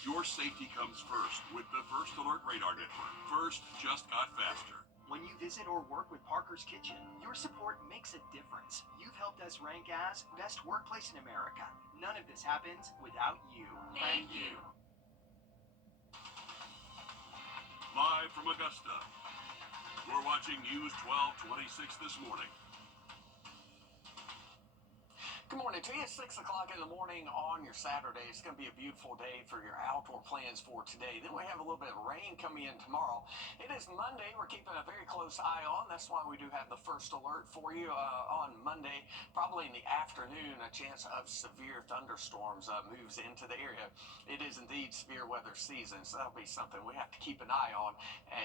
Your safety comes first with the First Alert Radar Network. First just got faster. When you visit or work with Parker's Kitchen, your support makes a difference. You've helped us rank as Best Workplace in America. None of this happens without you. Thank you. Live from Augusta, you're watching News 1226 this morning. Good morning to you. 6 o'clock in the morning on your Saturday. It's going to be a beautiful day for your outdoor plans for today. Then we have a little bit of rain coming in tomorrow. It is Monday. We're keeping a very close eye on. That's why we do have the first alert for you on Monday. Probably in the afternoon, a chance of severe thunderstorms moves into the area. It is indeed severe weather season, so that'll be something we have to keep an eye on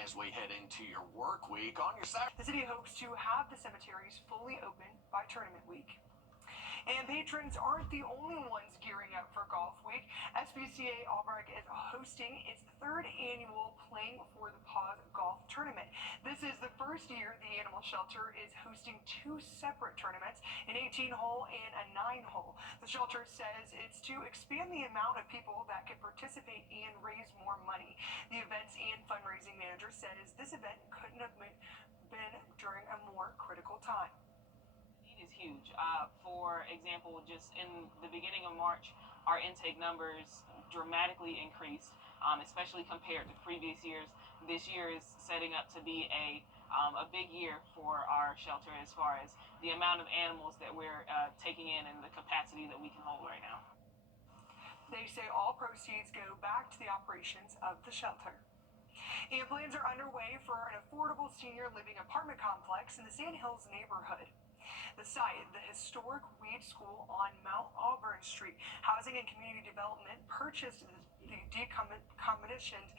as we head into your work week. On your Saturday, the city hopes to have the cemeteries fully open by tournament week. And patrons aren't the only ones gearing up for Golf Week. SPCA Albrecht is hosting its third annual Playing for the Paws Golf Tournament. This is the first year the animal shelter is hosting two separate tournaments, an 18-hole and a 9-hole. The shelter says it's to expand the amount of people that can participate and raise more money. The events and fundraising manager says this event couldn't have been during a more critical time. Is huge. For example, just in the beginning of March, our intake numbers dramatically increased, especially compared to previous years. This year is setting up to be a big year for our shelter as far as the amount of animals that we're taking in and the capacity that we can hold right now. They say all proceeds go back to the operations of the shelter. And plans are underway for an affordable senior living apartment complex in the Sand Hills neighborhood. The site, the historic Weed School on Mount Auburn Street, Housing and Community Development purchased the decommissioned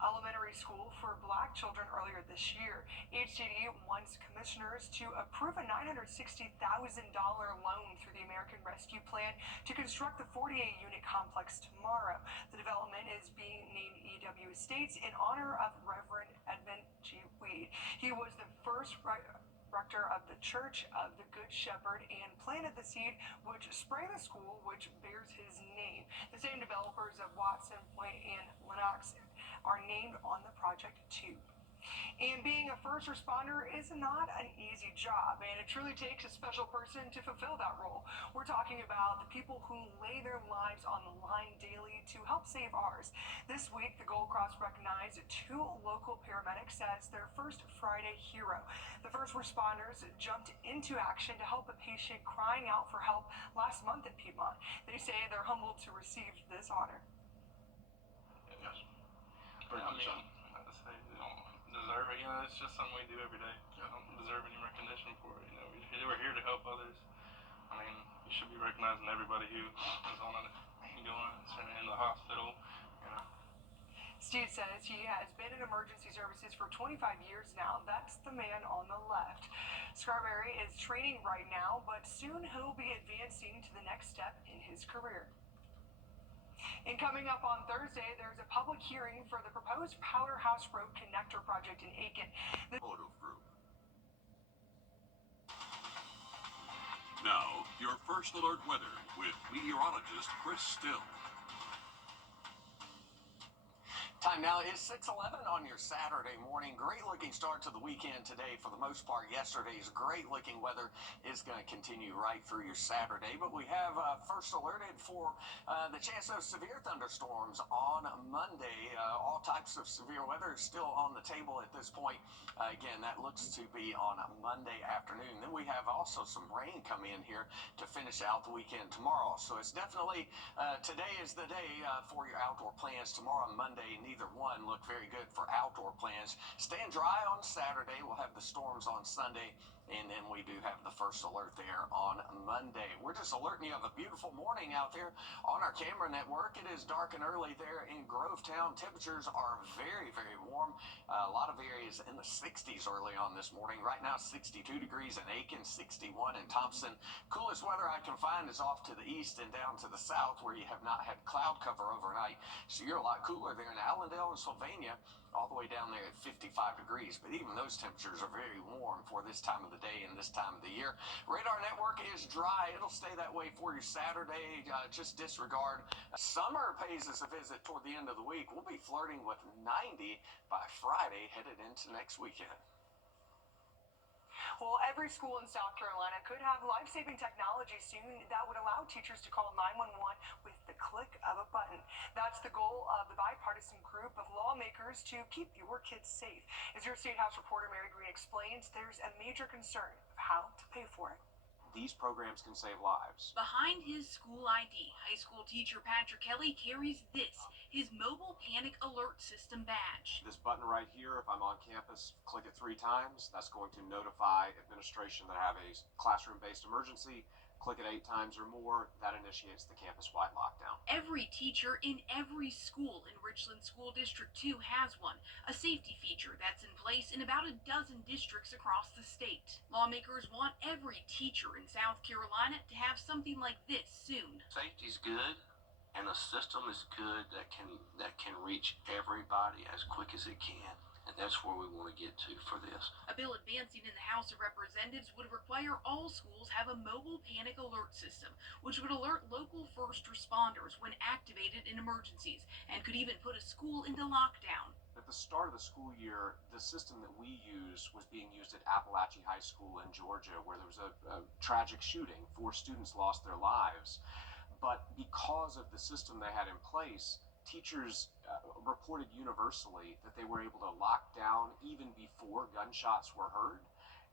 elementary school for Black children earlier this year. HCD wants commissioners to approve a $960,000 loan through the American Rescue Plan to construct the 48-unit complex tomorrow. The development is being named EW Estates in honor of Reverend Edmund G. Weed. He was the first rector of the Church of the Good Shepherd and planted the seed which sprang the school which bears his name. The same developers of Watson Point and Lennox are named on the project too. And being a first responder is not an easy job, and it truly takes a special person to fulfill that role. We're talking about the people who lay their lives on the line daily to help save ours. This week, the Gold Cross recognized two local paramedics as their first Friday hero. The first responders jumped into action to help a patient crying out for help last month at Piedmont. They say they're humbled to receive this honor. Yes. I mean, they don't deserve it. You know, it's just something we do every day. I don't deserve any recognition for it. You know, we're here to help others. I mean, you should be recognizing everybody who is on an ambulance or in the hospital. You know. Steve says he has been in emergency services for 25 years now. That's the man on the left. Scarberry is training right now, but soon he'll be advancing to the next step in his career. And coming up on Thursday, there's a public hearing for the proposed Powderhouse Road Connector project in Aiken. Wrdw Group. Now, your First Alert weather with meteorologist Chris Still. Time now is 6:11 on your Saturday morning. Great looking start to the weekend today. For the most part, yesterday's great looking weather is going to continue right through your Saturday. But we have first alerted for the chance of severe thunderstorms on Monday. All types of severe weather is still on the table at this point. Again, that looks to be on a Monday afternoon. Then we have also some rain come in here to finish out the weekend tomorrow. So it's definitely today is the day for your outdoor plans. Tomorrow, Monday, neither one look very good for outdoor plans. Staying dry on Saturday. We'll have the storms on Sunday. And then we do have the first alert there on Monday. We're just alerting you of a beautiful morning out there on our camera network. It is dark and early there in Grovetown. Temperatures are very, very warm. A lot of areas in the 60s early on this morning. Right now, 62 degrees in Aiken, 61 in Thompson. Coolest weather I can find is off to the east and down to the south where you have not had cloud cover overnight. So you're a lot cooler there in Allendale and Sylvania, all the way down there at 55 degrees. But even those temperatures are very warm for this time of the the day in this time of the year. Radar network is dry. It'll stay that way for you Saturday. Just disregard. Summer pays us a visit toward the end of the week. We'll be flirting with 90 by Friday, headed into next weekend. Well, every school in South Carolina could have life-saving technology soon that would allow teachers to call 911 with the click of a button. That's the goal of the bipartisan group of lawmakers to keep your kids safe. As your State House reporter Mary Green explains, there's a major concern of how to pay for it. These programs can save lives. Behind his school ID, high school teacher Patrick Kelly carries this, his mobile panic alert system badge. This button right here, if I'm on campus, click it 3 times. That's going to notify administration that I have a classroom-based emergency. Click it 8 times or more, that initiates the campus-wide lockdown. Every teacher in every school in Richland School District 2 has one, a safety feature that's in place in about a dozen districts across the state. Lawmakers want every teacher in South Carolina to have something like this soon. Safety's good, and a system is good that can reach everybody as quick as it can. And that's where we want to get to for this. A bill advancing in the House of Representatives would require all schools have a mobile panic alert system, which would alert local first responders when activated in emergencies, and could even put a school into lockdown. At the start of the school year, the system that we use was being used at Appalachia High School in Georgia, where there was a tragic shooting. 4 students lost their lives. But because of the system they had in place, teachers reported universally that they were able to lock down even before gunshots were heard,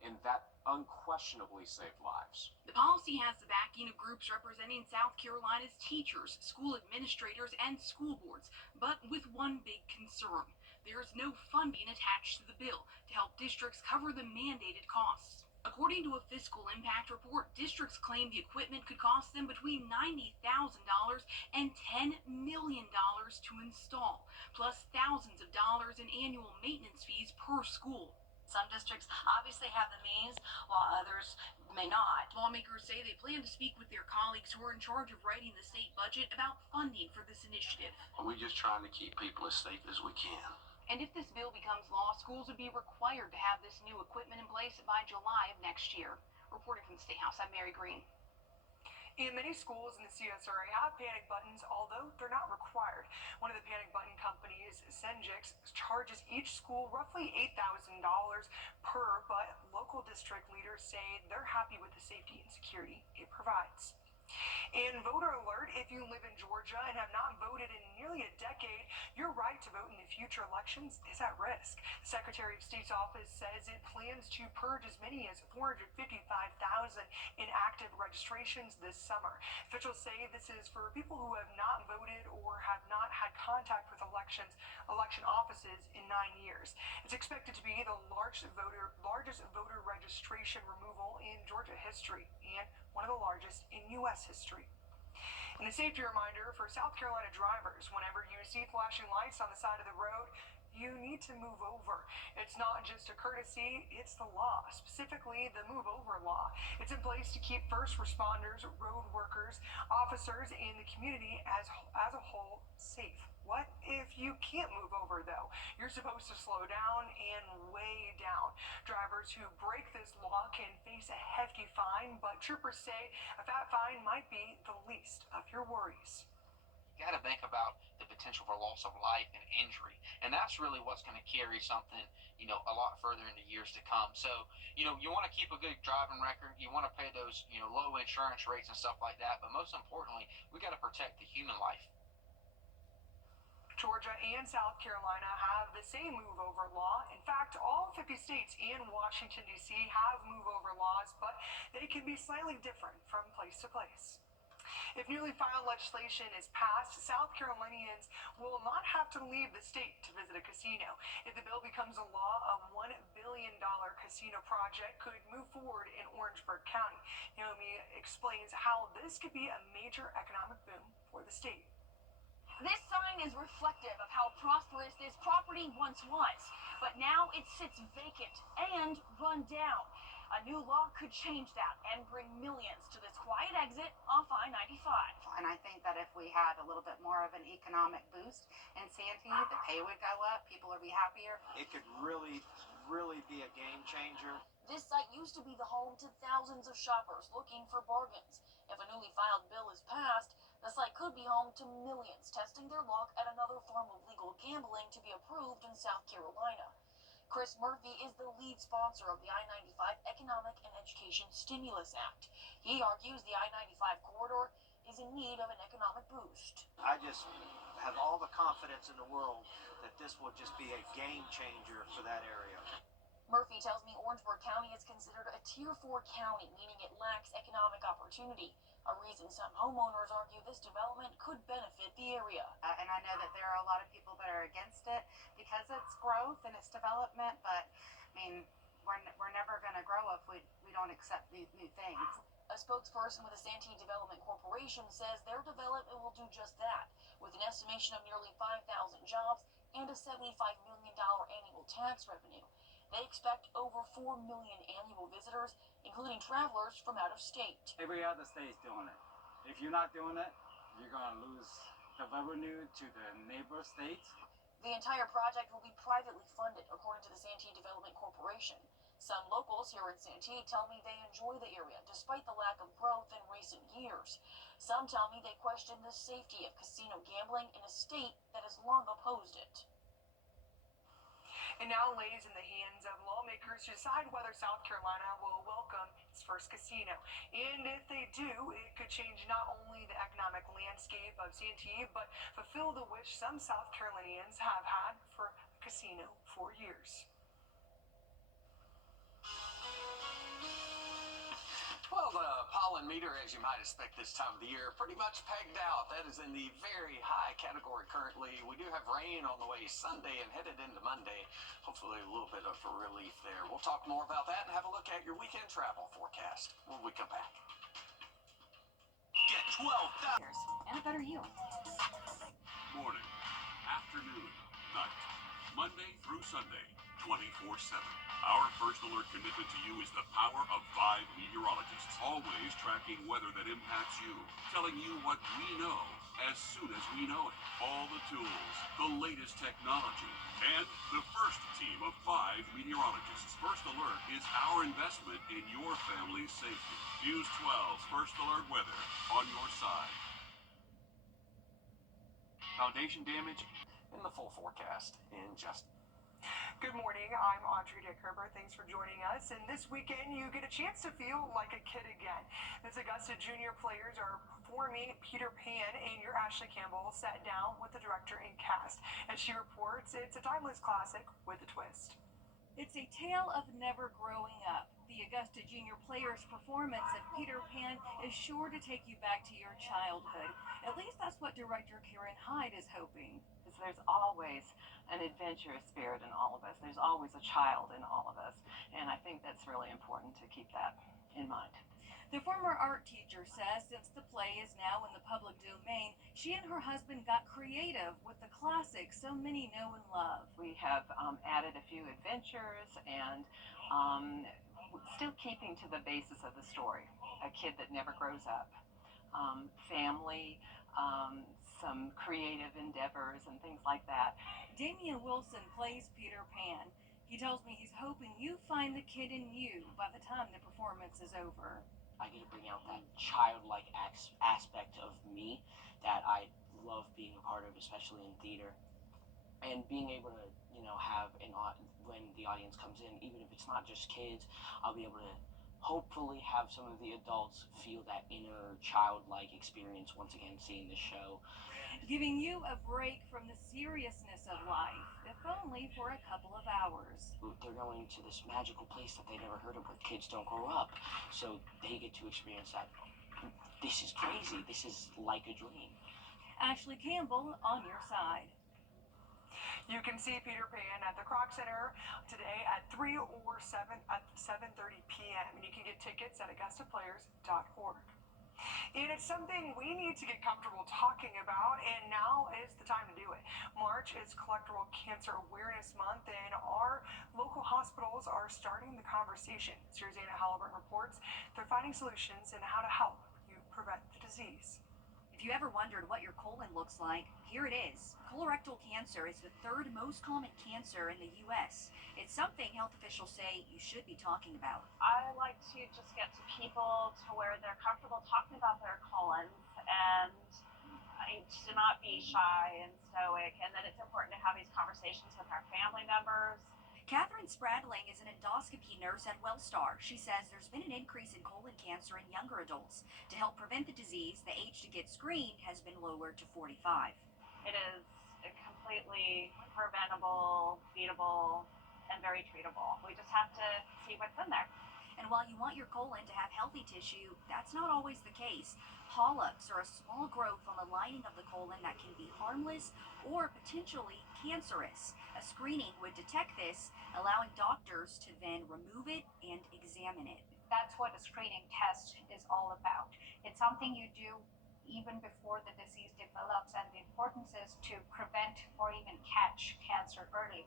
and that unquestionably saved lives. The policy has the backing of groups representing South Carolina's teachers, school administrators, and school boards, but with one big concern. There is no funding attached to the bill to help districts cover the mandated costs. According to a fiscal impact report, districts claim the equipment could cost them between $90,000 and $10 million to install, plus thousands of dollars in annual maintenance fees per school. Some districts obviously have the means, while others may not. Lawmakers say they plan to speak with their colleagues who are in charge of writing the state budget about funding for this initiative. We're just trying to keep people as safe as we can. And if this bill becomes law, schools would be required to have this new equipment in place by July of next year. Reporting from the State House, I'm Mary Green. And many schools in the CSRA have panic buttons, although they're not required. One of the panic button companies, Senjix, charges each school roughly $8,000 per, but local district leaders say they're happy with the safety and security it provides. And voter alert, if you live in Georgia and have not voted in nearly a decade, your right to vote in the future elections is at risk. The Secretary of State's office says it plans to purge as many as 455,000 inactive registrations this summer. Officials say this is for people who have not voted or have not had contact with election offices in 9 years. It's expected to be the largest voter registration removal in Georgia history and one of the largest in U.S. history. And a safety reminder for South Carolina drivers: whenever you see flashing lights on the side of the road, you need to move over. It's not just a courtesy, it's the law, specifically the move over law. It's in place to keep first responders, road workers, officers, and the community as a whole safe. What if you can't move over, though? You're supposed to slow down and way down. Drivers who break this law can face a hefty fine, but troopers say a fat fine might be the least of your worries. You got to think about the potential for loss of life and injury, and that's really what's going to carry something, a lot further into years to come. So, you want to keep a good driving record. You want to pay those, low insurance rates and stuff like that. But most importantly, we got to protect the human life. Georgia and South Carolina have the same move-over law. In fact, all 50 states and Washington, D.C. have move-over laws, but they can be slightly different from place to place. If newly filed legislation is passed, South Carolinians will not have to leave the state to visit a casino. If the bill becomes a law, a $1 billion casino project could move forward in Orangeburg County. Naomi explains how this could be a major economic boom for the state. This sign is reflective of how prosperous this property once was, but now it sits vacant and run down. A new law could change that and bring millions to this quiet exit off I-95. And I think that if we had a little bit more of an economic boost in Santee, the pay would go up, people would be happier. It could really be a game changer. This site used to be the home to thousands of shoppers looking for bargains. If a newly filed bill is passed, the site could be home to millions testing their luck at another form of legal gambling to be approved in South Carolina. Chris Murphy is the lead sponsor of the I-95 Economic and Education Stimulus Act. He argues the I-95 corridor is in need of an economic boost. I just have all the confidence in the world that this will just be a game changer for that area. Murphy tells me Orangeburg County is considered a Tier 4 county, meaning it lacks economic opportunity, a reason some homeowners argue this development could benefit the area. And I know that there are a lot of people that are against it because it's growth and it's development, but I mean, we're never going to grow if we don't accept these new things. A spokesperson with the Santee Development Corporation says their development will do just that, with an estimation of nearly 5,000 jobs and a $75 million annual tax revenue. They expect over 4 million annual visitors, including travelers from out of state. Every other state is doing it. If you're not doing it, you're going to lose the revenue to the neighbor states. The entire project will be privately funded, according to the Santee Development Corporation. Some locals here in Santee tell me they enjoy the area, despite the lack of growth in recent years. Some tell me they question the safety of casino gambling in a state that has long opposed it. It now lays in the hands of lawmakers to decide whether South Carolina will welcome its first casino. And if they do, it could change not only the economic landscape of Santee, but fulfill the wish some South Carolinians have had for a casino for years. Well, the pollen meter, as you might expect this time of the year, pretty much pegged out. That is in the very high category currently. We do have rain on the way Sunday and headed into Monday. Hopefully a little bit of a relief there. We'll talk more about that and have a look at your weekend travel forecast when we come back. Get 12,000 And a better yield. morning, afternoon, night, Monday through Sunday, 24/7. Our first alert commitment to you is the power of 5 meteorologists, always tracking weather that impacts you, telling you what we know as soon as we know it. All the tools, the latest technology, and the first team of 5 meteorologists. First Alert is our investment in your family's safety. News 12's First Alert weather on your side. Foundation damage. In the full forecast in just Good morning, I'm Audrey Dickerber. Thanks for joining us. And this weekend, you get a chance to feel like a kid again. This Augusta Junior players are performing Peter Pan, and your Ashley Campbell sat down with the director and cast. As she reports, it's a timeless classic with a twist. It's a tale of never growing up. The Augusta Junior players' performance of Peter Pan is sure to take you back to your childhood. At least that's what director Karen Hyde is hoping. There's always an adventurous spirit in all of us. There's always a child in all of us. And I think that's really important to keep that in mind. The former art teacher says since the play is now in the public domain, she and her husband got creative with the classics so many know and love. We have added a few adventures and still keeping to the basis of the story. A kid that never grows up. Family, some creative endeavors and things like that. Damian Wilson plays Peter Pan. He tells me he's hoping you find the kid in you by the time the performance is over. I get to bring out that childlike aspect of me that I love being a part of, especially in theater. And being able to, have when the audience comes in, even if it's not just kids, I'll be able to hopefully have some of the adults feel that inner childlike experience once again seeing the show. Giving you a break from the seriousness of life, if only for a couple of hours. They're going to this magical place that they never heard of where kids don't grow up, so they get to experience that. This is crazy. This is like a dream. Ashley Campbell on your side. You can see Peter Pan at the Kroc Center today at 3 or 7 at 7:30 p.m. And you can get tickets at AugustaPlayers.org. And it's something we need to get comfortable talking about, and now is the time to do it. March is Colorectal Cancer Awareness Month, and our local hospitals are starting the conversation. Susanna Halliburton reports they're finding solutions in how to help you prevent the disease. If you ever wondered what your colon looks like, here it is. Colorectal cancer is the third most common cancer in the U.S. It's something health officials say you should be talking about. I like to just get to people to where they're comfortable talking about their colons and to not be shy and stoic, and then it's important to have these conversations with our family members. Catherine Spradling is an endoscopy nurse at Wellstar. She says there's been an increase in colon cancer in younger adults. To help prevent the disease, the age to get screened has been lowered to 45. It is completely preventable, beatable, and very treatable. We just have to see what's in there. And while you want your colon to have healthy tissue, that's not always the case. Polyps are a small growth on the lining of the colon that can be harmless or potentially cancerous. A screening would detect this, allowing doctors to then remove it and examine it. That's what a screening test is all about. It's something you do even before the disease develops, and the importance is to prevent or even catch cancer early.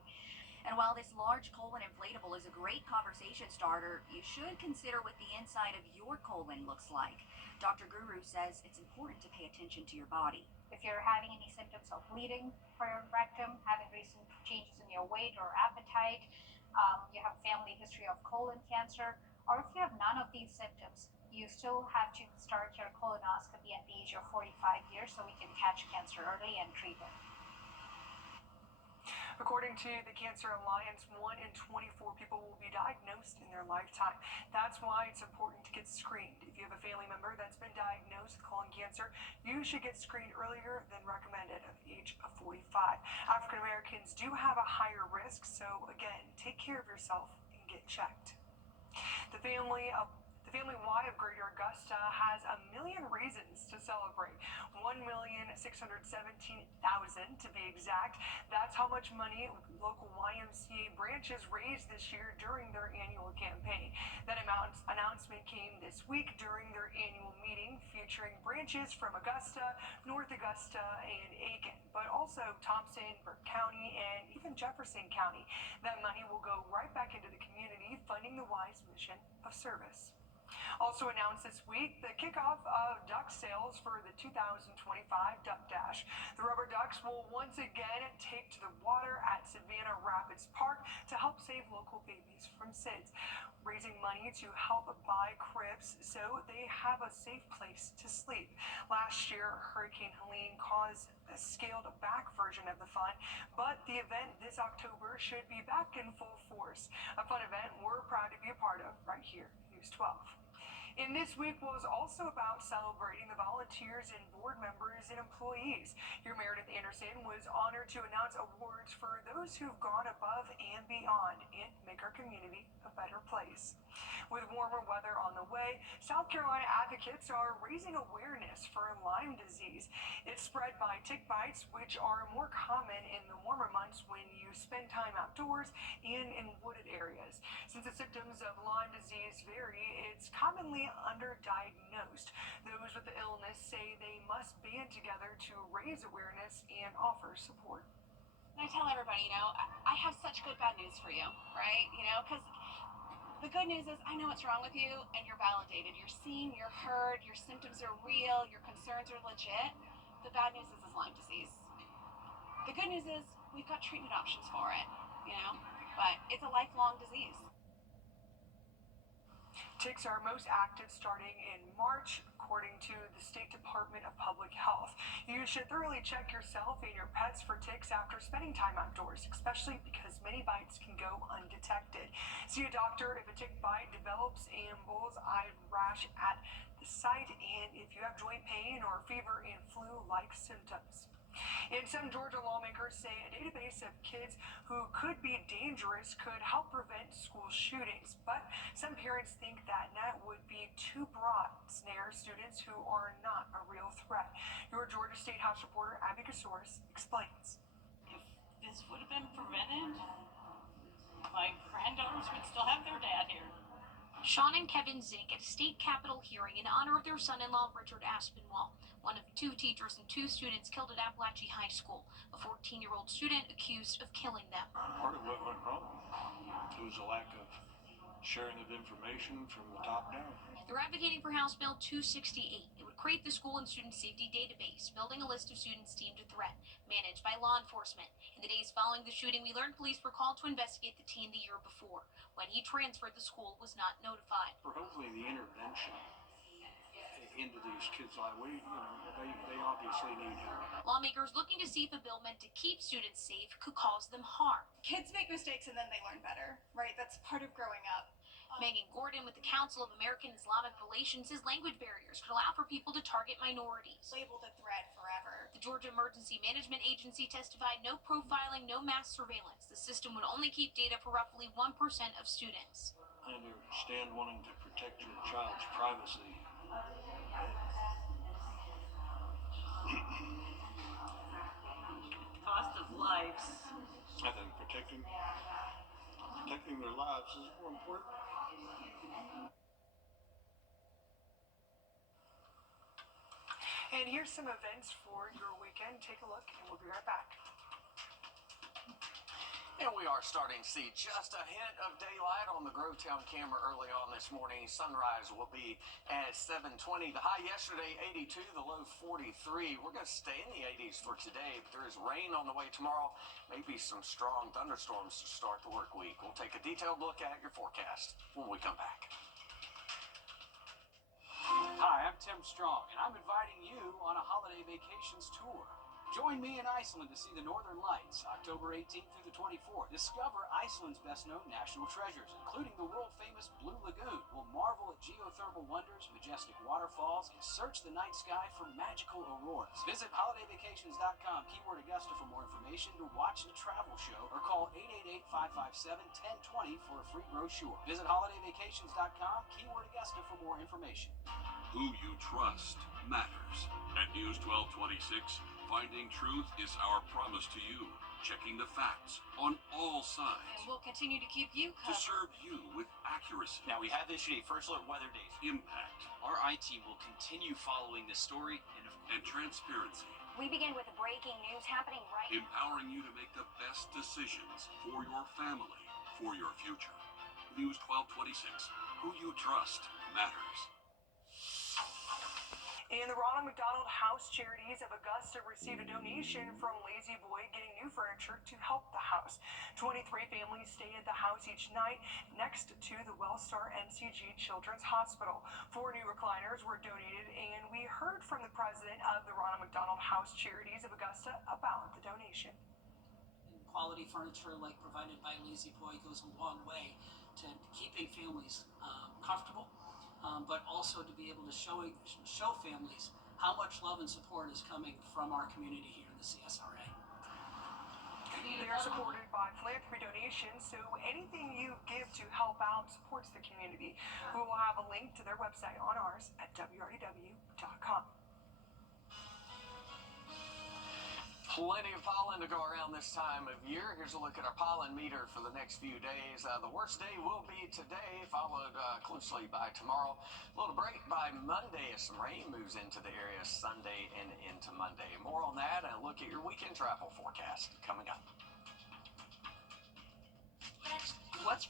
And while this large colon inflatable is a great conversation starter, you should consider what the inside of your colon looks like. Dr. Guru says it's important to pay attention to your body. If you're having any symptoms of bleeding for your rectum, having recent changes in your weight or appetite, you have a family history of colon cancer, or if you have none of these symptoms, you still have to start your colonoscopy at the age of 45 years so we can catch cancer early and treat it. According to the Cancer Alliance, 1 in 24 people will be diagnosed in their lifetime. That's why it's important to get screened. If you have a family member that's been diagnosed with colon cancer, you should get screened earlier than recommended at the age of 45. African Americans do have a higher risk, so again, take care of yourself and get checked. The family Y of Greater Augusta has a million reasons to celebrate. 1,617,000 to be exact. That's how much money local YMCA branches raised this year during their annual campaign. That announcement came this week during their annual meeting featuring branches from Augusta, North Augusta, and Aiken, but also Thompson, Burke County, and even Jefferson County. That money will go right back into the community, funding the Y's mission of service. Also announced this week the kickoff of duck sales for the 2025 Duck Dash. The rubber ducks will once again take to the water at Savannah Rapids Park to help save local babies from SIDS, raising money to help buy cribs so they have a safe place to sleep. Last year, Hurricane Helene caused a scaled-back version of the fun, but the event this October should be back in full force. A fun event we're proud to be a part of right here, News 12. And this week was also about celebrating the volunteers and board members and employees. Your Meredith Anderson was honored to announce awards for those who've gone above and beyond and make our community a better place. With warmer weather on the way, South Carolina advocates are raising awareness for Lyme disease. It's spread by tick bites, which are more common in the warmer months when you spend time outdoors and in wooded areas. Since the symptoms of Lyme disease vary, it's commonly underdiagnosed. Those with the illness say they must band together to raise awareness and offer support. I tell everybody, I have such good bad news for you, right? Because the good news is I know what's wrong with you and you're validated. You're seen, you're heard, your symptoms are real, your concerns are legit. The bad news is Lyme disease. The good news is we've got treatment options for it, but it's a lifelong disease. Ticks are most active starting in March, according to the State Department of Public Health. You should thoroughly check yourself and your pets for ticks after spending time outdoors, especially because many bites can go undetected. See a doctor if a tick bite develops and bullseye rash at the site, and if you have joint pain or fever and flu-like symptoms. And some Georgia lawmakers say a database of kids who could be dangerous could help prevent school shootings. But some parents think that would be too broad, snare students who are not a real threat. Your Georgia State House reporter, Abby Kasoris, explains. If this would have been prevented, my granddaughters would still have their dad here. Sean and Kevin Zink at a state capitol hearing in honor of their son-in-law, Richard Aspinwall, one of 2 teachers and 2 students killed at Appalachia High School, a 14-year-old student accused of killing them. Part of what went wrong, it was a lack of sharing of information from the top down. They're advocating for House Bill 268. It would create the school and student safety database, building a list of students deemed a threat, managed by law enforcement. In the days following the shooting, we learned police were called to investigate the teen the year before. When he transferred, the school was not notified. For hopefully the intervention into these kids' lives, they obviously need help. Lawmakers looking to see if a bill meant to keep students safe could cause them harm. Kids make mistakes and then they learn better, right? That's part of growing up. Megan Gordon with the Council of American Islamic Relations says language barriers could allow for people to target minorities. Labeled a threat forever. The Georgia Emergency Management Agency testified no profiling, no mass surveillance. The system would only keep data for roughly 1% of students. I understand wanting to protect your child's privacy. Cost of lives. I think protecting their lives is more important. And here's some events for your weekend. Take a look, and we'll be right back. And we are starting to see just a hint of daylight on the Grovetown camera early on this morning. Sunrise will be at 7:20. The high yesterday, 82. The low, 43. We're going to stay in the 80s for today, but there is rain on the way tomorrow. Maybe some strong thunderstorms to start the work week. We'll take a detailed look at your forecast when we come back. Hi, I'm Tim Strong, and I'm inviting you on a holiday vacations tour. Join me in Iceland to see the Northern Lights, October 18th through the 24th. Discover Iceland's best-known national treasures, including the world-famous Blue Lagoon. We'll marvel at geothermal wonders, majestic waterfalls, and search the night sky for magical auroras. Visit holidayvacations.com, keyword Augusta, for more information, to watch the travel show, or call 888-557-1020 for a free brochure. Visit holidayvacations.com, keyword Augusta, for more information. Who you trust matters. At News 1226, finding truth is our promise to you. Checking the facts on all sides. And we'll continue to keep you To covered. serve you with accuracy. Now we have issued a first look weather days. Impact. Our team will continue following this story and transparency. We begin with breaking news happening right now. Empowering you to make the best decisions for your family, for your future. News 1226. Who you trust matters. And the Ronald McDonald House Charities of Augusta received a donation from Lazy Boy getting new furniture to help the house. 23 families stay at the house each night next to the Wellstar MCG Children's Hospital. 4 new recliners were donated, and we heard from the president of the Ronald McDonald House Charities of Augusta about the donation. Quality furniture like provided by Lazy Boy goes a long way to keeping families comfortable. But also to be able to show families how much love and support is coming from our community here in the CSRA. They are supported by philanthropy donations, so anything you give to help out supports the community. We will have a link to their website on ours at wrdw.com. Plenty of pollen to go around this time of year. Here's a look at our pollen meter for the next few days. The worst day will be today, followed closely by tomorrow. A little break by Monday as some rain moves into the area Sunday and into Monday. More on that and a look at your weekend travel forecast coming up. Let's